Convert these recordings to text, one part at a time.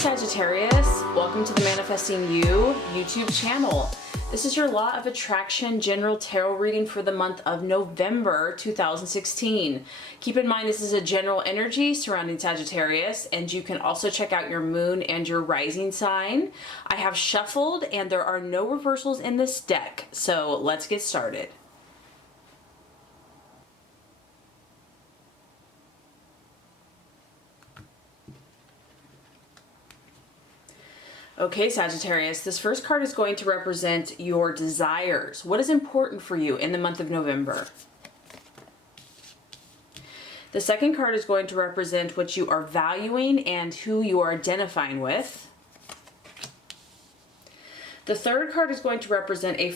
Sagittarius, welcome to the Manifesting You YouTube channel. This is your Law of Attraction General Tarot reading for the month of November 2016. Keep in mind this is a general energy surrounding Sagittarius, and you can also check out your moon and your rising sign. I have shuffled and there are no reversals in this deck, so let's get started. Okay, Sagittarius, this first card is going to represent your desires. What is important for you in the month of November? The second card is going to represent what you are valuing and who you are identifying with. The third card is going to represent a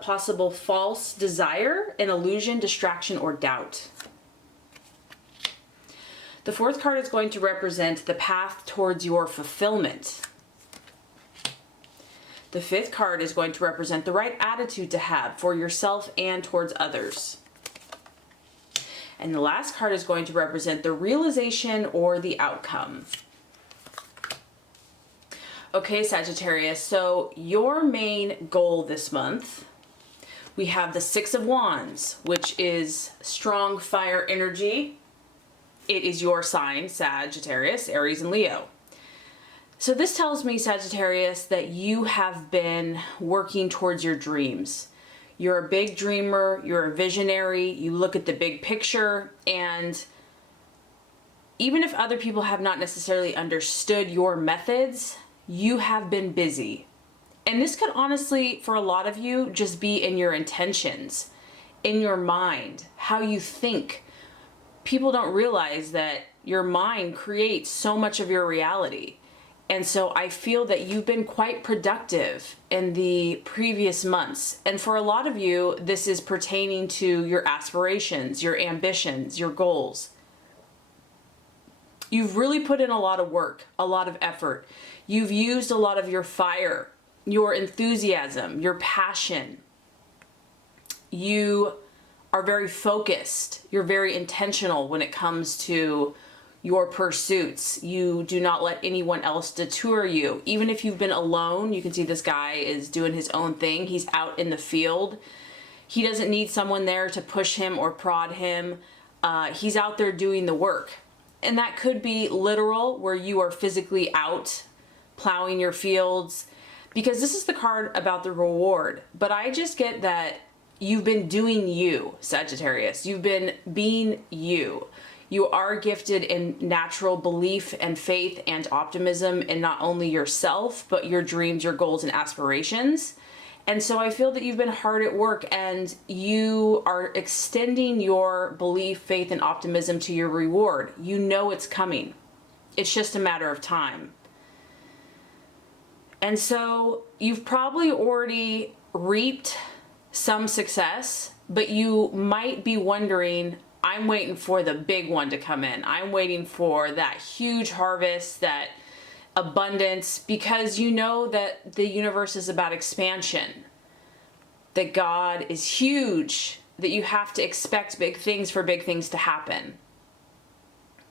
possible false desire, an illusion, distraction, or doubt. The fourth card is going to represent the path towards your fulfillment. The fifth card is going to represent the right attitude to have for yourself and towards others. And the last card is going to represent the realization or the outcome. Okay, Sagittarius, so your main goal this month, we have the Six of Wands, which is strong fire energy. It is your sign, Sagittarius, Aries, and Leo. So this tells me, Sagittarius, that you have been working towards your dreams. You're a big dreamer, you're a visionary, you look at the big picture, and even if other people have not necessarily understood your methods, you have been busy. And this could honestly, for a lot of you, just be in your intentions, in your mind, how you think. People don't realize that your mind creates so much of your reality. And so I feel that you've been quite productive in the previous months. And for a lot of you, this is pertaining to your aspirations, your ambitions, your goals. You've really put in a lot of work, a lot of effort. You've used a lot of your fire, your enthusiasm, your passion. You are very focused. You're very intentional when it comes to your pursuits. You do not let anyone else detour you. Even if you've been alone, you can see this guy is doing his own thing. He's out in the field. He doesn't need someone there to push him or prod him. He's out there doing the work. And that could be literal, where you are physically out plowing your fields, because this is the card about the reward. But I just get that you've been doing you, Sagittarius. You've been being you. You are gifted in natural belief and faith and optimism in not only yourself, but your dreams, your goals, and aspirations. And so I feel that you've been hard at work and you are extending your belief, faith, and optimism to your reward. You know it's coming. It's just a matter of time. And so you've probably already reaped some success, but you might be wondering, I'm waiting for the big one to come in. I'm waiting for that huge harvest, that abundance, because you know that the universe is about expansion, that God is huge, that you have to expect big things for big things to happen.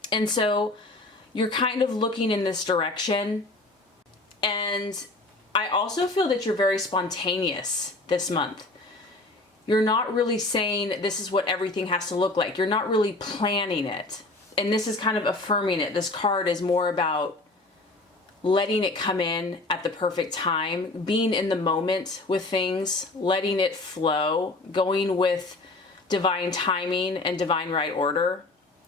And so you're kind of looking in this direction. And I also feel that you're very spontaneous this month. You're not really saying this is what everything has to look like. You're not really planning it. And this is kind of affirming it. This card is more about letting it come in at the perfect time, being in the moment with things, letting it flow, going with divine timing and divine right order.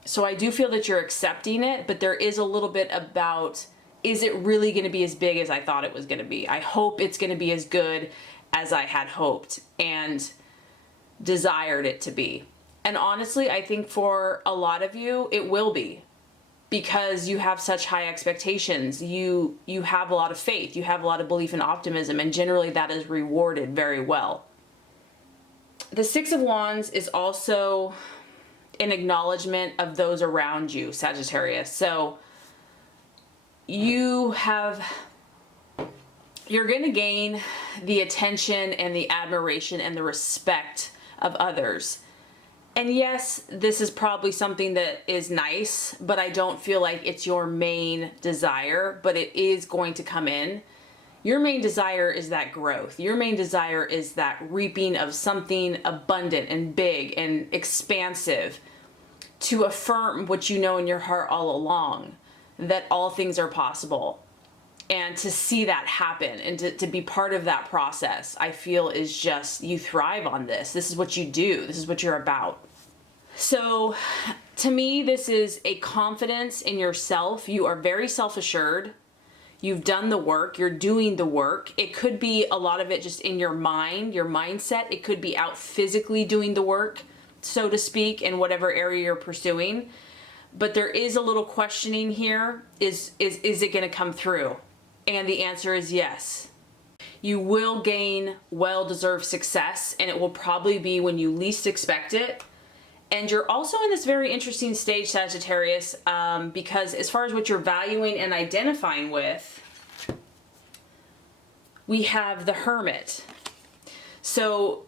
So I do feel that you're accepting it, but there is a little bit about, is it really going to be as big as I thought it was going to be? I hope it's going to be as good as I had hoped and desired it to be. And honestly, I think for a lot of you, it will be, because you have such high expectations. You have a lot of faith, you have a lot of belief and optimism, and generally that is rewarded very well. The Six of Wands is also an acknowledgement of those around you, Sagittarius. So you're going to gain the attention and the admiration and the respect of others. And yes, this is probably something that is nice, but I don't feel like it's your main desire, but it is going to come in. Your main desire is that growth. Your main desire is that reaping of something abundant and big and expansive to affirm what you know in your heart all along, that all things are possible. And to see that happen and to be part of that process, I feel is just, you thrive on this. This is what you do. This is what you're about. So to me, this is a confidence in yourself. You are very self-assured. You've done the work. You're doing the work. It could be a lot of it just in your mind, your mindset. It could be out physically doing the work, so to speak, in whatever area you're pursuing. But there is a little questioning here. Is it going to come through? And the answer is yes. You will gain well-deserved success, and it will probably be when you least expect it. And you're also in this very interesting stage, Sagittarius, because as far as what you're valuing and identifying with, we have the Hermit. So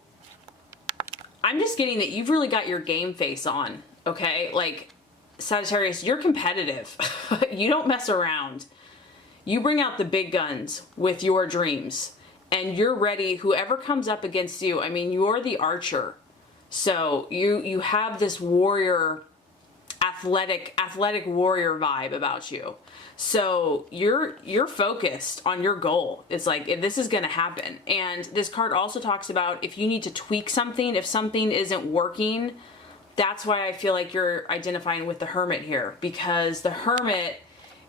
I'm just getting that you've really got your game face on, okay? Like, Sagittarius, you're competitive. You don't mess around. You bring out the big guns with your dreams, and you're ready. Whoever comes up against you, I mean, you're the archer. So you have this warrior, athletic warrior vibe about you. So you're focused on your goal. It's like, this is going to happen. And this card also talks about if you need to tweak something, if something isn't working. That's why I feel like you're identifying with the Hermit here, because the Hermit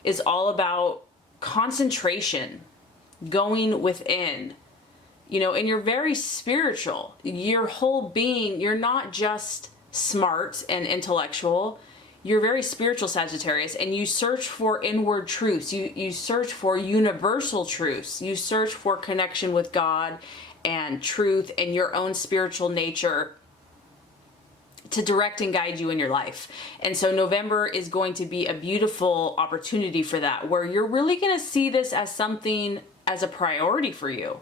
is all about concentration, going within, you know, and you're very spiritual. Your whole being, you're not just smart and intellectual. You're very spiritual, Sagittarius, and you search for inward truths. You search for universal truths. You search for connection with God and truth and your own spiritual nature to direct and guide you in your life. And so November is going to be a beautiful opportunity for that, where you're really going to see this as something, as a priority for you.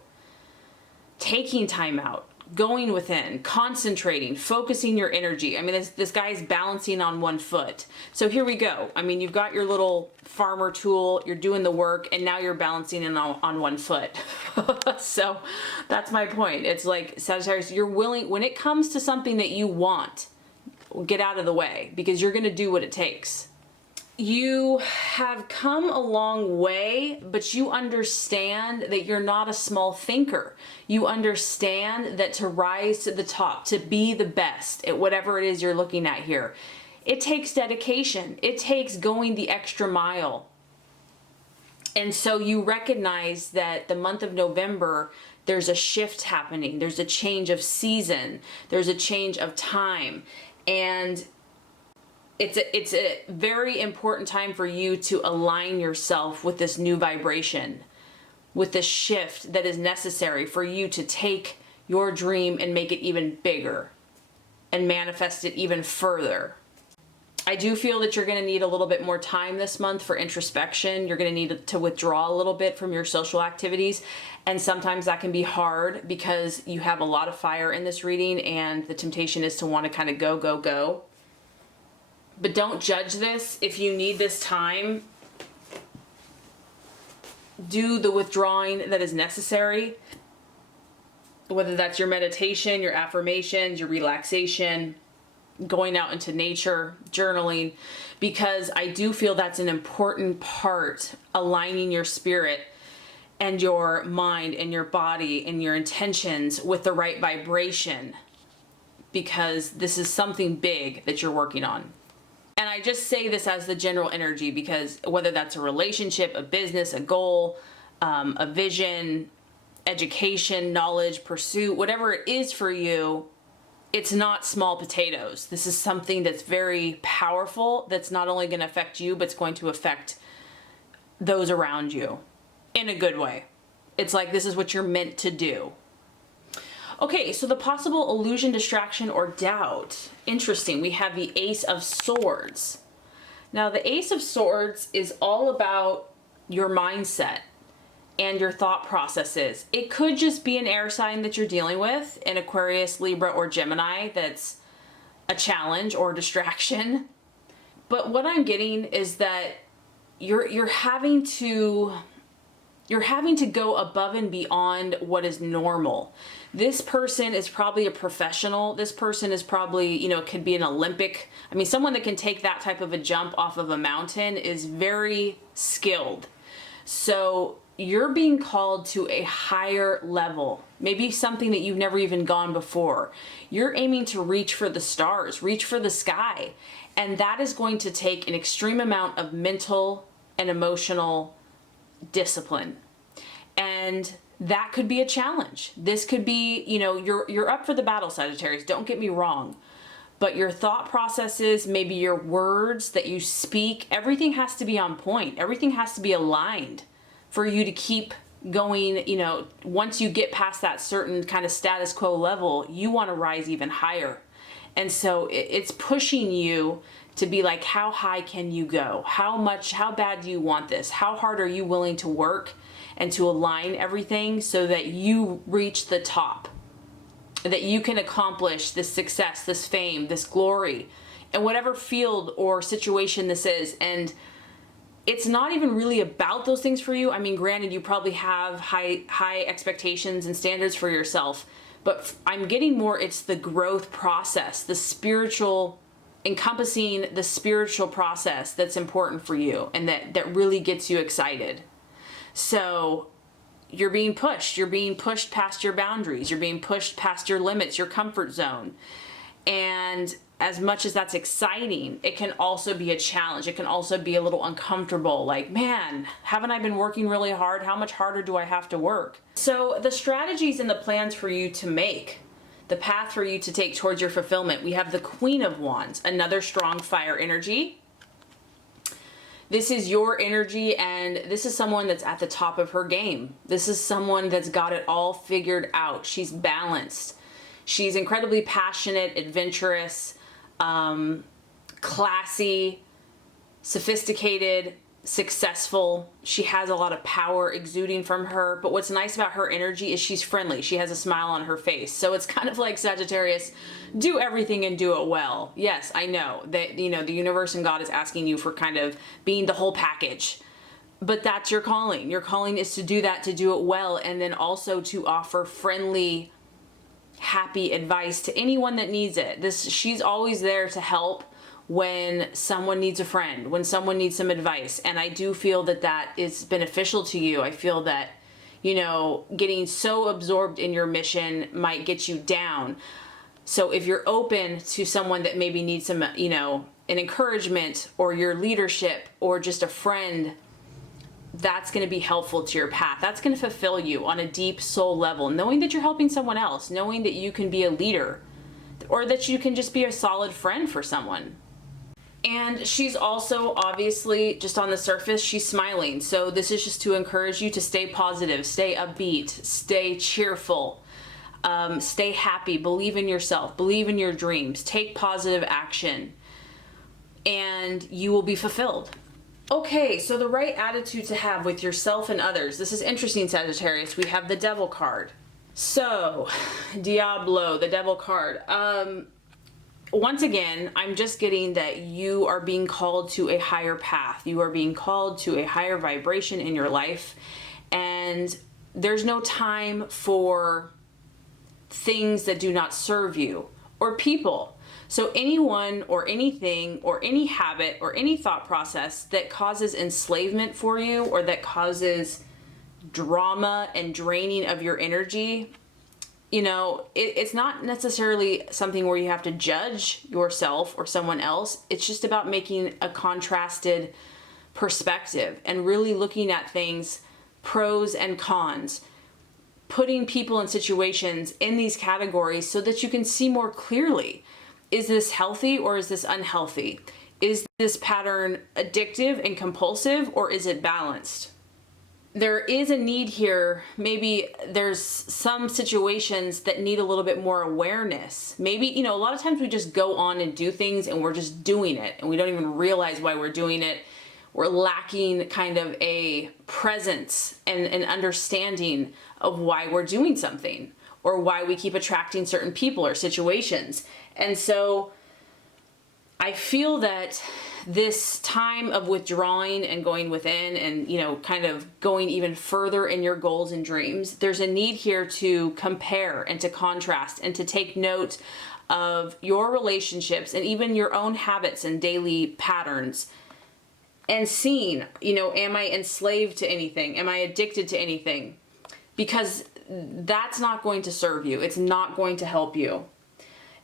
Taking time out, going within, concentrating, focusing your energy. I mean, this guy is balancing on one foot. So here we go. I mean, you've got your little farmer tool, you're doing the work, and now you're balancing in on one foot. So that's my point. It's like, Sagittarius, you're willing, when it comes to something that you want, get out of the way, because you're going to do what it takes. You have come a long way, but you understand that you're not a small thinker. You understand that to rise to the top, to be the best at whatever it is you're looking at here, it takes dedication. It takes going the extra mile. And so you recognize that the month of November, there's a shift happening. There's a change of season. There's a change of time. And it's a very important time for you to align yourself with this new vibration, with this shift that is necessary for you to take your dream and make it even bigger and manifest it even further. I do feel that you're going to need a little bit more time this month for introspection. You're going to need to withdraw a little bit from your social activities. And sometimes that can be hard because you have a lot of fire in this reading, and the temptation is to want to kind of go, go, go. But don't judge this. If you need this time, do the withdrawing that is necessary. Whether that's your meditation, your affirmations, your relaxation, going out into nature, journaling, because I do feel that's an important part, aligning your spirit and your mind and your body and your intentions with the right vibration, because this is something big that you're working on. And I just say this as the general energy, because whether that's a relationship, a business, a goal, a vision, education, knowledge, pursuit, whatever it is for you, it's not small potatoes. This is something that's very powerful, that's not only going to affect you, but it's going to affect those around you in a good way. It's like, this is what you're meant to do. Okay, so the possible illusion, distraction, or doubt. Interesting. We have the Ace of Swords. Now, the Ace of Swords is all about your mindset and your thought processes. It could just be an air sign that you're dealing with, an Aquarius, Libra, or Gemini, that's a challenge or distraction. But what I'm getting is that you're having to go above and beyond what is normal. This person is probably a professional. This person is probably, could be an Olympic. I mean, someone that can take that type of a jump off of a mountain is very skilled. So you're being called to a higher level, maybe something that you've never even gone before. You're aiming to reach for the stars, reach for the sky. And that is going to take an extreme amount of mental and emotional discipline. And that could be a challenge. This could be, you're up for the battle, Sagittarius. Don't get me wrong. But your thought processes, maybe your words that you speak, everything has to be on point. Everything has to be aligned for you to keep going. Once you get past that certain kind of status quo level, you want to rise even higher. And so it's pushing you to be like, how high can you go? How bad do you want this? How hard are you willing to work and to align everything so that you reach the top? That you can accomplish this success, this fame, this glory, in whatever field or situation this is. And it's not even really about those things for you. I mean, granted, you probably have high expectations and standards for yourself, but I'm getting more, it's the growth process, the spiritual, encompassing the spiritual process that's important for you and that really gets you excited. So you're being pushed past your boundaries, you're being pushed past your limits, your comfort zone. And as much as that's exciting, it can also be a challenge. It can also be a little uncomfortable. Like, man, haven't I been working really hard? How much harder do I have to work? So the strategies and the plans for you to make, the path for you to take towards your fulfillment, we have the Queen of Wands, another strong fire energy. This is your energy, and this is someone that's at the top of her game. This is someone that's got it all figured out. She's balanced. She's incredibly passionate, adventurous, classy, sophisticated, successful. She has a lot of power exuding from her. But what's nice about her energy is she's friendly. She has a smile on her face. So it's kind of like, Sagittarius, do everything and do it well. Yes, I know that, the universe and God is asking you for kind of being the whole package. But that's your calling. Your calling is to do that, to do it well, and then also to offer friendly, happy advice to anyone that needs it. She's always there to help when someone needs a friend, when someone needs some advice. And I do feel that that is beneficial to you. I feel that, getting so absorbed in your mission might get you down. So if you're open to someone that maybe needs some, an encouragement or your leadership or just a friend, that's going to be helpful to your path. That's going to fulfill you on a deep soul level, knowing that you're helping someone else, knowing that you can be a leader or that you can just be a solid friend for someone. And she's also, obviously, just on the surface, she's smiling. So this is just to encourage you to stay positive, stay upbeat, stay cheerful, stay happy, believe in yourself, believe in your dreams, take positive action, and you will be fulfilled. Okay, so the right attitude to have with yourself and others. This is interesting, Sagittarius. We have the Devil card. So, Diablo, the Devil card. Once again, I'm just getting that you are being called to a higher path. You are being called to a higher vibration in your life. And there's no time for things that do not serve you or people. So anyone or anything or any habit or any thought process that causes enslavement for you or that causes drama and draining of your energy, it's not necessarily something where you have to judge yourself or someone else. It's just about making a contrasted perspective and really looking at things, pros and cons, putting people and situations in these categories so that you can see more clearly. Is this healthy or is this unhealthy? Is this pattern addictive and compulsive or is it balanced? There is a need here. Maybe there's some situations that need a little bit more awareness. Maybe, a lot of times we just go on and do things and we're just doing it and we don't even realize why we're doing it. We're lacking kind of a presence and an understanding of why we're doing something or why we keep attracting certain people or situations. And so I feel that this time of withdrawing and going within and, you know, kind of going even further in your goals and dreams, there's a need here to compare and to contrast and to take note of your relationships and even your own habits and daily patterns, and seeing, you know, am I enslaved to anything? Am I addicted to anything? Because that's not going to serve you. It's not going to help you.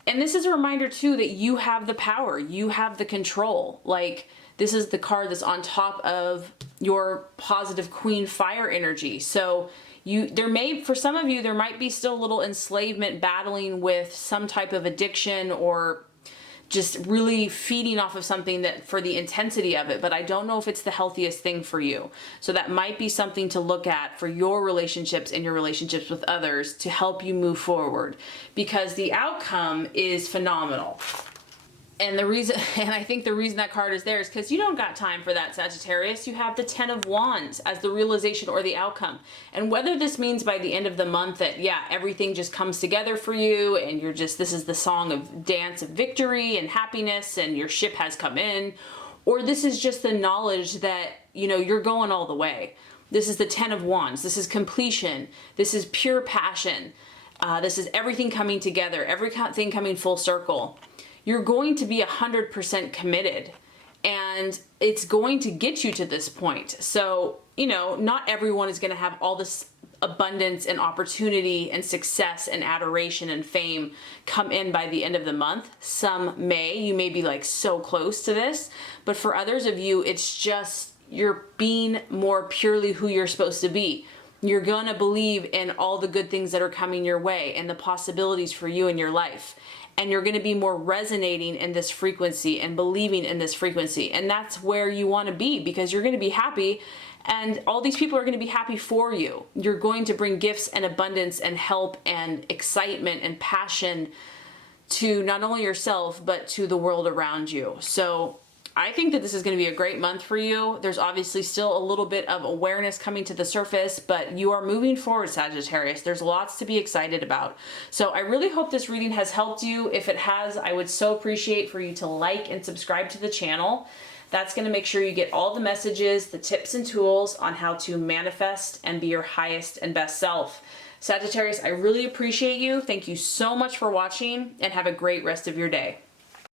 And this is a reminder too that you have the power, you have the control. Like, this is the card that's on top of your positive queen fire energy. So for some of you, there might be still a little enslavement, battling with some type of addiction or just really feeding off of something that for the intensity of it, but I don't know if it's the healthiest thing for you. So that might be something to look at for your relationships and your relationships with others to help you move forward, because the outcome is phenomenal. And I think the reason that card is there is because you don't got time for that, Sagittarius. You have the 10 of Wands as the realization or the outcome. And whether this means by the end of the month that, yeah, everything just comes together for you and this is the song of dance of victory and happiness and your ship has come in, or this is just the knowledge that, you know, you're going all the way. This is the 10 of Wands. This is completion. This is pure passion. This is everything coming together, everything coming full circle. You're going to be 100% committed, and it's going to get you to this point. So, you know, not everyone is going to have all this abundance and opportunity and success and adoration and fame come in by the end of the month. Some may, you may be like so close to this, but for others of you, it's just you're being more purely who you're supposed to be. You're going to believe in all the good things that are coming your way and the possibilities for you in your life. And you're going to be more resonating in this frequency and believing in this frequency. And that's where you want to be, because you're going to be happy and all these people are going to be happy for you. You're going to bring gifts and abundance and help and excitement and passion to not only yourself, but to the world around you. So I think that this is going to be a great month for you. There's obviously still a little bit of awareness coming to the surface, but you are moving forward, Sagittarius. There's lots to be excited about. So I really hope this reading has helped you. If it has, I would so appreciate for you to like and subscribe to the channel. That's going to make sure you get all the messages, the tips and tools on how to manifest and be your highest and best self. Sagittarius, I really appreciate you. Thank you so much for watching, and have a great rest of your day.